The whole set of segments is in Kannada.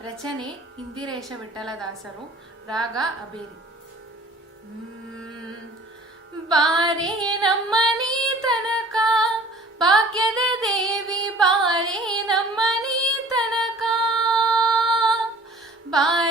ರಚನೆ ಇಂದಿರೇಶ ವಿಠಲದಾಸರು ರಾಗ ಅಬೇರಿ ಹ್ಮ್. ಬಾರೆ ನಮ್ಮನಿ ತನಕ ಭಾಗ್ಯದ ದೇವಿ ಬಾರೆ ನಮ್ಮನಿ ತನಕ ಬಾರೆ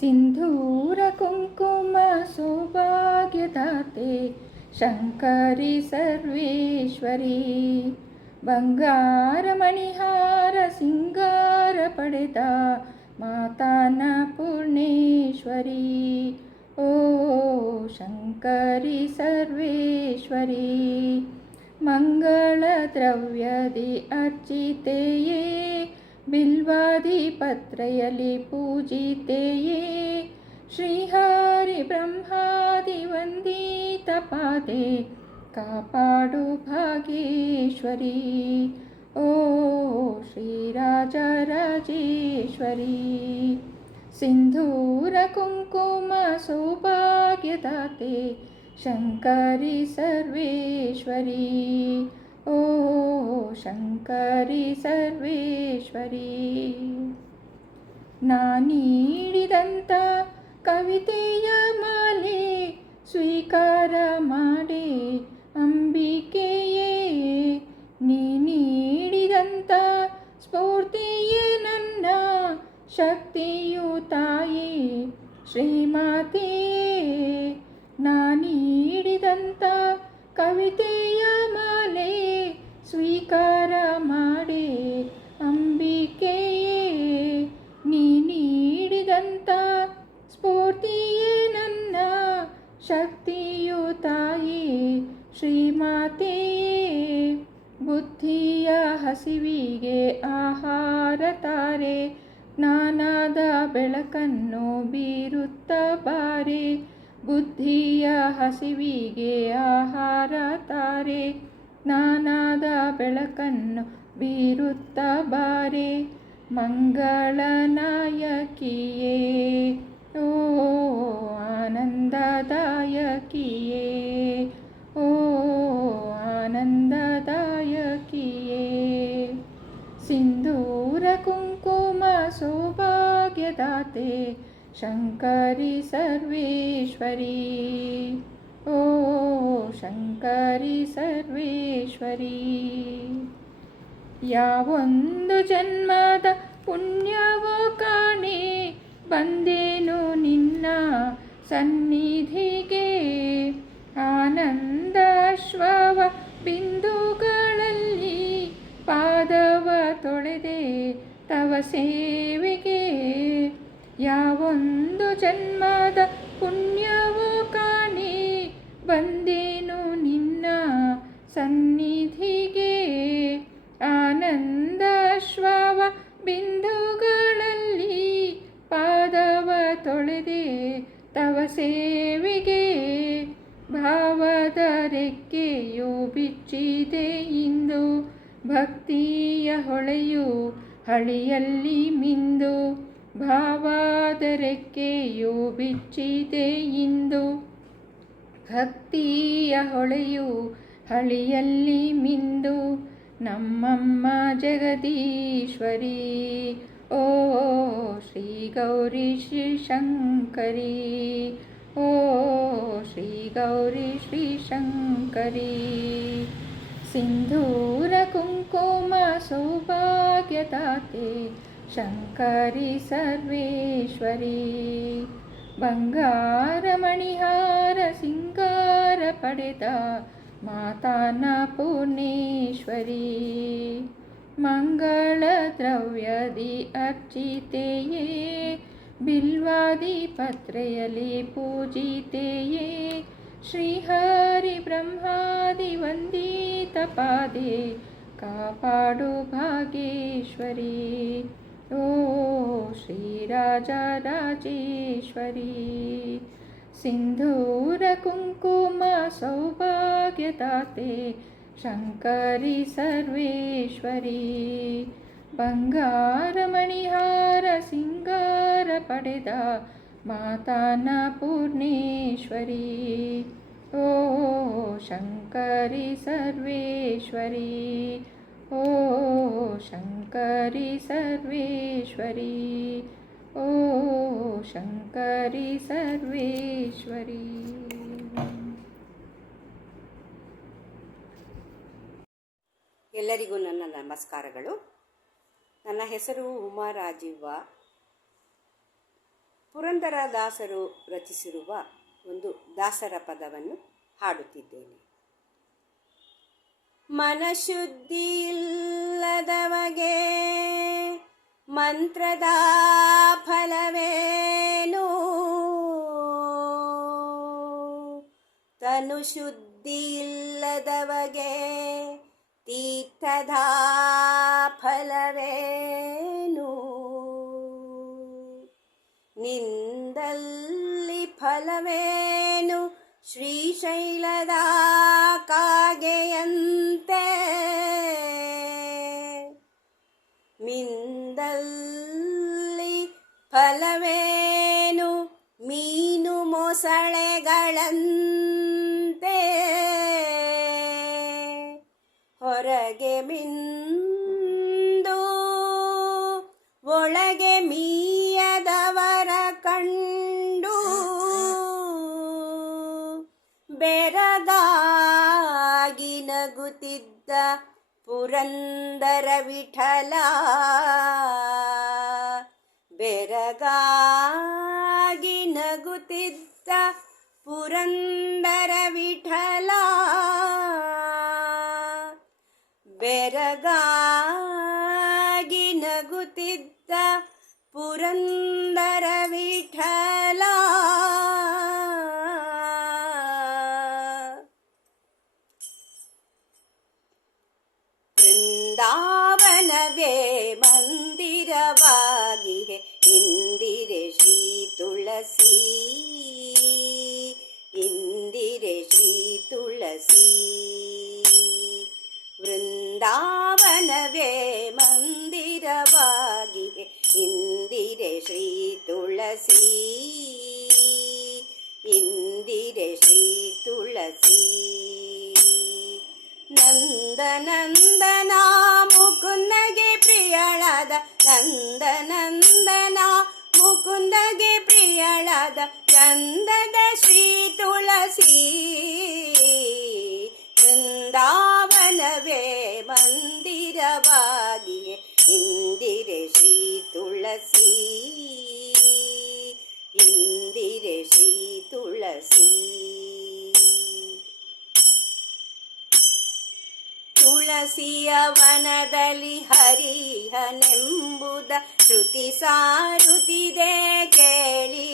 सिन्धूरकुङ्कुमसौभाग्यदाते शङ्करि सर्वेश्वरी। बङ्गारमणिहारसिङ्गारपडिता माता न पूर्णेश्वरी ओ शङ्करि सर्वेश्वरी। मङ्गलद्रव्यदि अर्चिते ये बिल्वादिपत्रयलिपूजिते ये श्रीहरिब्रह्मादिवन्दी तपाते कापाडुभागीश्वरी ओ श्रीराजराजेश्वरी। सिन्धूरकुङ्कुमसौभाग्यदाते शङ्करि सर्वेश्वरी। ಓ ಶಂಕರಿ ಸರ್ವೇಶ್ವರಿ ನಾನೀಡಿದಂಥ ಕವಿತೆಯ ಮಾಲೆ ಸ್ವೀಕಾರ ಮಾಡಿ ಅಂಬಿಕೆಯೇ ನೀಡಿದಂಥ ಸ್ಫೂರ್ತಿಯೇ ನನ್ನ ಶಕ್ತಿಯು ತಾಯಿ ಶ್ರೀಮಾತೆಯೇ ನಾ ನೀಡಿದಂಥ ಕವಿತೆಯ ಸ್ವೀಕಾರ ಮಾಡಿ ಅಂಬಿಕೆಯೇ, ನೀ ನೀಡಿದಂಥ ಸ್ಫೂರ್ತಿಯೇ ನನ್ನ ಶಕ್ತಿಯು ತಾಯಿ, ಶ್ರೀಮಾತೆಯೇ, ಬುದ್ಧಿಯ ಹಸಿವಿಗೆ ಆಹಾರ ತಾರೆ ಜ್ಞಾನದ ಬೆಳಕನ್ನು ಬೀರುತ್ತ ಬಾರೆ, ಬುದ್ಧಿಯ ಹಸಿವಿಗೆ ಆಹಾರ ತಾರೆ. ಜ್ಞಾನದ ಬೆಳಕನ್ನು ಬೀರುತ್ತ ಬಾರೆ ಮಂಗಳನಾಯಕಿಯೇ ಓ ಆನಂದದಾಯಕಿಯೇ ಓ ಆನಂದದಾಯಕಿಯೇ ಸಿಂಧೂರ ಕುಂಕುಮ ಸೌಭಾಗ್ಯದಾತೆ ಶಂಕರಿ ಸರ್ವೇಶ್ವರಿ ಓ ಶಂಕರಿ ಸರ್ವೇಶ್ವರಿ. ಯಾವೊಂದು ಜನ್ಮದ ಪುಣ್ಯವೋ ಕಾಣೆ, ಬಂದೇನು ನಿನ್ನ ಸನ್ನಿಧಿಗೆ. ಆನಂದಾಶ್ವವ ಬಿಂದುಗಳಲ್ಲಿ ಪಾದವ ತೊಳೆದೆ ತವ ಸೇವೆಗೆ. ಯಾವೊಂದು ಜನ್ಮದ ಪುಣ್ಯವೋ ಹಳಿಯಲ್ಲಿ ಮಿಂದು ಭಾವದ ರೆಕ್ಕೆಯು ಬಿಚ್ಚಿದೆ ಇಂದು. ಭಕ್ತಿಯ ಹೊಳೆಯು ಹಳಿಯಲ್ಲಿ ಮಿಂದು. ನಮ್ಮಮ್ಮ ಜಗದೀಶ್ವರಿ, ಓ ಶ್ರೀ ಗೌರಿ ಶ್ರೀ ಶಂಕರಿ, ಓ ಶ್ರೀ ಗೌರಿ ಶ್ರೀ ಶಂಕರಿ. ಸಿಂಧೂರ ಕುಂಕುಮ ಸೌಭಾಗ್ಯದಾತೆ शङ्करि सर्वेश्वरी बङ्गारमणिहारसिङ्गारपडिता माता न पूर्णेश्वरी मङ्गलद्रव्यदि अर्चिते ये बिल्वादिपत्रयलि पूजिते ये श्रीहरिब्रह्मादिवन्दितपादे कापाडु भागेश्वरी। ओ श्रीराजराजेश्वरी सिन्धूरकुङ्कुमसौभाग्यता ते शङ्करि सर्वेश्वरी बङ्गारमणिहारसिङ्गारपडेदा माता न पूर्णेश्वरी ओ शङ्करि सर्वेश्वरी ಓ ಶಂಕರಿ ಸರ್ವೇಶ್ವರಿ ಓ ಶಂಕರಿ ಸರ್ವೇಶ್ವರಿ ಎಲ್ಲರಿಗೂ ನನ್ನ ನಮಸ್ಕಾರಗಳು. ನನ್ನ ಹೆಸರು ಉಮಾ ರಾಜೀವ ಪುರಂದರ ದಾಸರು ರಚಿಸಿರುವ ಒಂದು ದಾಸರ ಪದವನ್ನು ಹಾಡುತ್ತಿದ್ದೇನೆ. ಮನಶುದ್ಧಿ ಇಲ್ಲದವಗೆ ಮಂತ್ರದ ಫಲವೇನು? ತನು ಶುದ್ಧಿ ಇಲ್ಲದವಗೆ ತೀರ್ಥದ ಫಲವೇನು? ನಿಂದಲ್ಲಿ ಫಲವೇನು? ಶ್ರೀಶೈಲದ ಕಾಗೆಯಂತೆ ಮಿಂದಲ್ಲಿ ಫಲವೇನು? ಮೀನು ಮೊಸಳೆಗಳಂತೆ. ಹೊರಗೆ ಮಿಂದು ಒಳಗೆ ಮೀಯದವರ ಕಂಡು ಬೆರಗಾಗಿ ನಗುತ್ತಿದ್ದ ಪುರಂದರ ವಿಠಲ ಬೆರಗಾಗಿ ನಗುತ್ತಿದ್ದ ಪುರಂದರ ವಿಠಲ ಬೆರಗಾಗಿ ನಗುತ್ತಿದ್ದ ಪುರಂದರ ವೃಂದಾವನವೇ ಮಂದಿರವಾಗಿಯೇ ಇಂದಿರೆ ಶ್ರೀ ತುಳಸಿ ಇಂದಿರೆ ಶ್ರೀ ತುಳಸಿ ನಂದನಂದನ ಮುಕುಂದಗೆ ಪ್ರಿಯಳಾದ ನಂದನಂದನ ಮುಕುಂದಗೆ ಪ್ರಿಯಳಾದ ಚಂದದ ಶ್ರೀ ತುಳಸಿ ತುಳಸಿ ಇಂದಿರೆ ಶ್ರೀ ತುಳಸಿ ತುಳಸಿಯ ವನದಲ್ಲಿ ಹರಿಹನೆಂಬುದ ಶ್ರುತಿ ಸಾರುತ್ತಿದೆ ಕೇಳಿ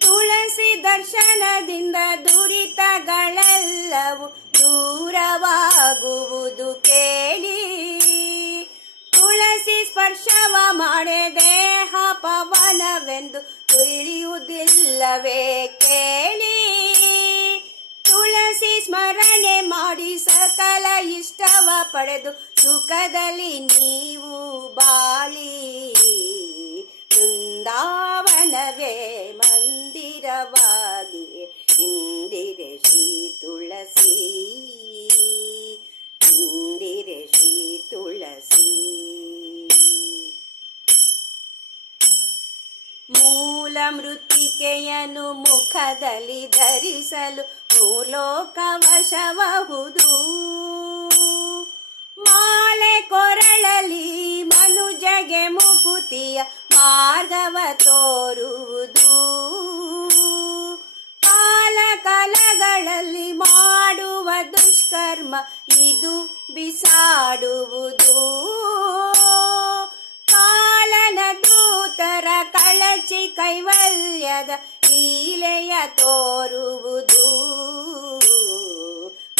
ತುಳಸಿ ದರ್ಶನದಿಂದ ದುರಿತಗಳೆಲ್ಲವೂ ದೂರವಾಗುವುದು ಕೇಳಿ ಸ್ಪರ್ಶವ ಮಾಡೆ ದೇಹ ಪವನವೆಂದು ತಿಳಿಯುವುದಿಲ್ಲವೇ ಕೇಳಿ. ತುಳಸಿ ಸ್ಮರಣೆ ಮಾಡಿ ಸಕಲ ಇಷ್ಟವ ಪಡೆದು ಸುಖದಲ್ಲಿ ನೀವು ಬಾಳಿ. ವೃಂದಾವನವೇ ಮಂದಿರವಾಗಿ ಇಂದಿರೆ ಶ್ರೀ ತುಳಸಿ. ಇಂದಿರೆ ಶ್ರೀ ತುಳಸಿ. ಮೂಲ ಮೃತ್ತಿಕೆಯನ್ನು ಮುಖದಲ್ಲಿ ಧರಿಸಲು ಮೂಲೋಕವಶಬಹುದು ಮಾಲೆ ಕೊರಳಲಿ ಮನುಜಗೆ ಮುಕುತಿಯ ಮಾರ್ಗವ ತೋರುವುದು. ಕಾಲಕಲಗಳಲ್ಲಿ ಮಾಡುವ ದುಷ್ಕರ್ಮ ಇದು ಬಿಸಾಡುವುದು. ಕಳಚಿ ಕೈವಲ್ಯದ ಲೀಲೆಯ ತೋರುವುದು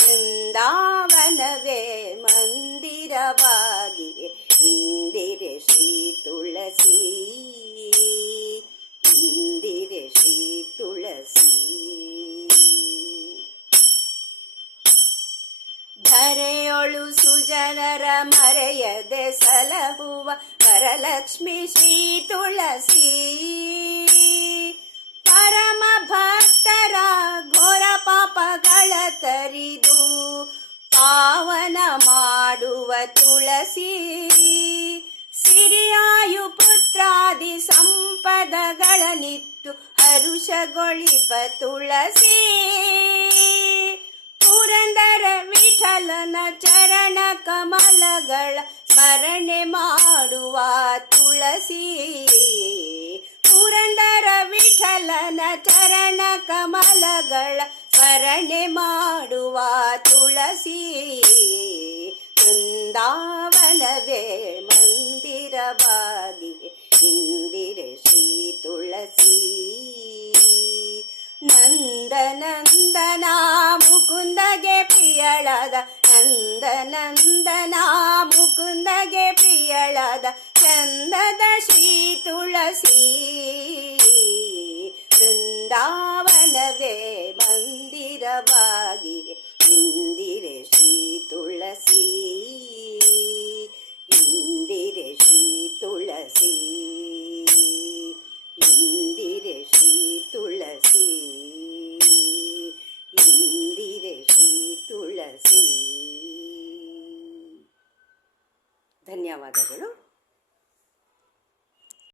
ಬೃಂದಾವನವೇ ಮಂದಿರವಾಗಿ ಇಂದಿರೆ ಶ್ರೀ ತುಳಸಿ ಇಂದಿರೆ ಶ್ರೀ ತುಳಸಿ ಧರೆಯೊಳು ಸುಜನರ ಮರೆಯದೆ ಸಲಹುವ ವರಲಕ್ಷ್ಮಿ ಶ್ರೀ ತುಳಸಿ. ಪರಮ ಭಕ್ತರ ಘೋರ ಪಾಪಗಳ ತರಿದು ಪಾವನ ಮಾಡುವ ತುಳಸಿ. ಸಿರಿಯಾಯು ಪುತ್ರಾದಿ ಸಂಪದಗಳನ್ನಿತ್ತು ಹರುಷಗೊಳಿಪ ತುಳಸಿ. ಪುರಂದರ ವಿಠಲನ ಚರಣ ಕಮಲಗಳ ಸ್ಮರಣೆ ಮಾಡುವ ತುಳಸಿ. ಪುರಂದರ ವಿಠಲನ ಚರಣ ಕಮಲಗಳ ಸ್ಮರಣೆ ಮಾಡುವ ತುಳಸಿ. ವೃಂದಾವನವೇ ಮಂದಿರವಾಗಿ ಇಂದಿರ ಶ್ರೀ ತುಳಸಿ. ನಂದನಂದನ ಮುಕುಂದಗೆ ಪ್ರಿಯಳಾದ ನಂದನಂದನ ಮುಕುಂದಗೆ ಪ್ರಿಯಳಾದ ಚಂದದ ಶ್ರೀ ತುಳಸಿ ಬೃಂದಾವನವೇ ಮಂದಿರವಾಗಿ ಇಂದಿರೆ ಶ್ರೀ ತುಳಸಿ ಇಂದಿರೆ ಶ್ರೀ ತುಳಸಿ ತುಳಸಿ. ಧನ್ಯವಾದಗಳು.